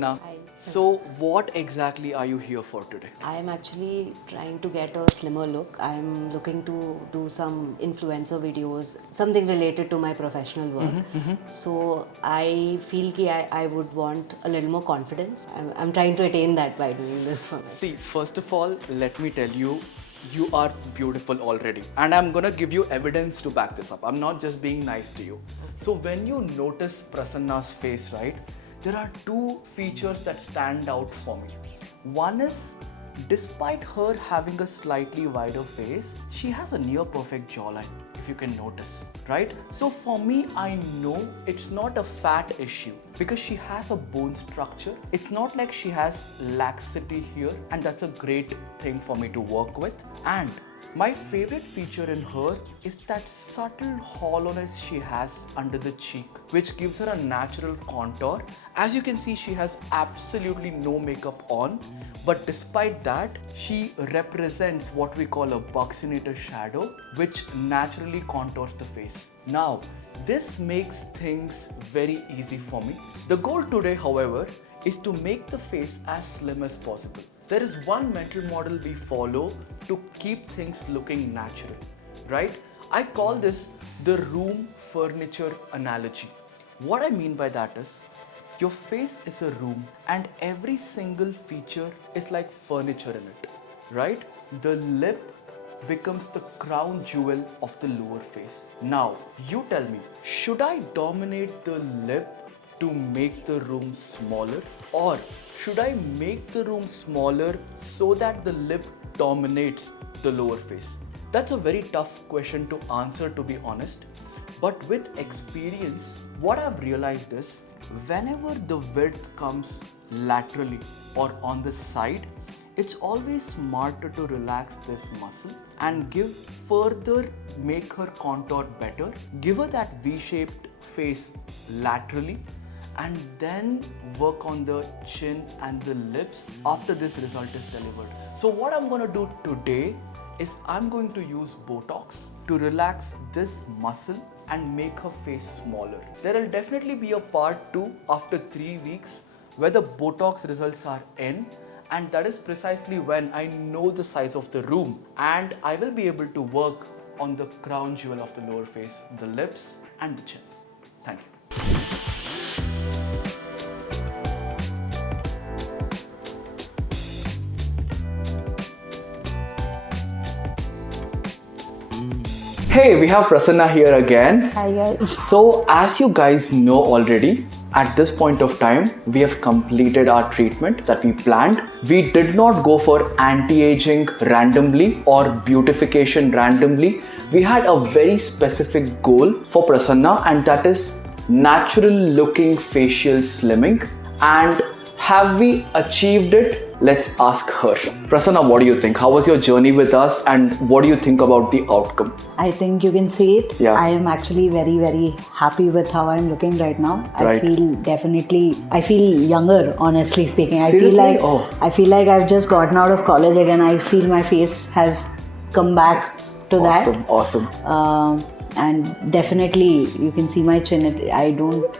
Prasanna. Hi. So what exactly are you here for today? I am actually trying to get a slimmer look. I am looking to do some influencer videos, something related to my professional work. So I feel that I would want a little more confidence. I'm trying to attain that by doing this for myself. See, first of all, let me tell you, you are beautiful already. And I'm gonna give you evidence to back this up. I'm not just being nice to you. So when you notice Prasanna's face, right, there are two features that stand out for me. One is, despite her having a slightly wider face, she has a near perfect jawline, if you can notice, right? So for me, I know it's not a fat issue because she has a bone structure. It's not like she has laxity here, and that's a great thing for me to work with. And my favorite feature in her is that subtle hollowness she has under the cheek, which gives her a natural contour. As you can see, she has absolutely no makeup on, but despite that, she represents what we call a buccinator shadow, which naturally contours the face. Now, this makes things very easy for me. The goal today, however, is to make the face as slim as possible. There is one mental model we follow to keep things looking natural, right? I call this the room furniture analogy. What I mean by that is, your face is a room and every single feature is like furniture in it, right? The lip becomes the crown jewel of the lower face. Now, you tell me, should I dominate the lip to make the room smaller, or should I make the room smaller so that the lip dominates the lower face? That's a very tough question to answer, to be honest. But with experience, what I've realized is whenever the width comes laterally or on the side, it's always smarter to relax this muscle and make her contour better, give her that V-shaped face laterally, and then work on the chin and the lips after this result is delivered. So what I'm going to do today is I'm going to use Botox to relax this muscle and make her face smaller. There will definitely be a part 2 after 3 weeks where the Botox results are in, and that is precisely when I know the size of the room and I will be able to work on the crown jewel of the lower face, the lips and the chin. Thank you. Hey, we have Prasanna here again. Hi guys. So as you guys know already, at this point of time, we have completed our treatment that we planned. We did not go for anti-aging randomly or beautification randomly. We had a very specific goal for Prasanna, and that is natural looking facial slimming. And have we achieved it? Let's ask her. Prasanna, what do you think? How was your journey with us and what do you think about the outcome? I think you can see it. Yeah. I am actually very, very happy with how I'm looking right now. Right. I feel younger, honestly speaking. Seriously? I feel like I've just gotten out of college again. I feel my face has come back to Awesome. and definitely you can see my chin. I don't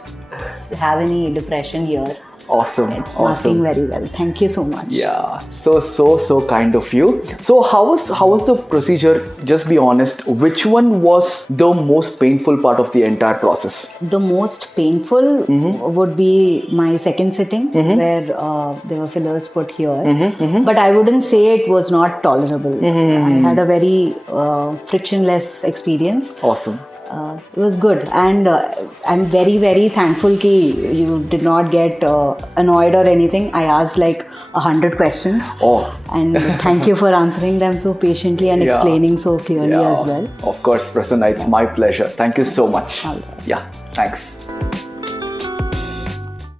have any depression here. Awesome. It's working very well. Thank you so much. Yeah, so kind of you. So how was the procedure? Just be honest. Which one was the most painful part of the entire process? The most painful would be my second sitting, where there were fillers put here. But I wouldn't say it was not tolerable. I had a very frictionless experience. Awesome. It was good, and I'm very, very thankful that you did not get annoyed or anything. I asked like 100 questions. Oh. And thank you for answering them so patiently and explaining so clearly as well. Of course, Prasanna, it's my pleasure. Thank you so much. All right. Yeah, thanks.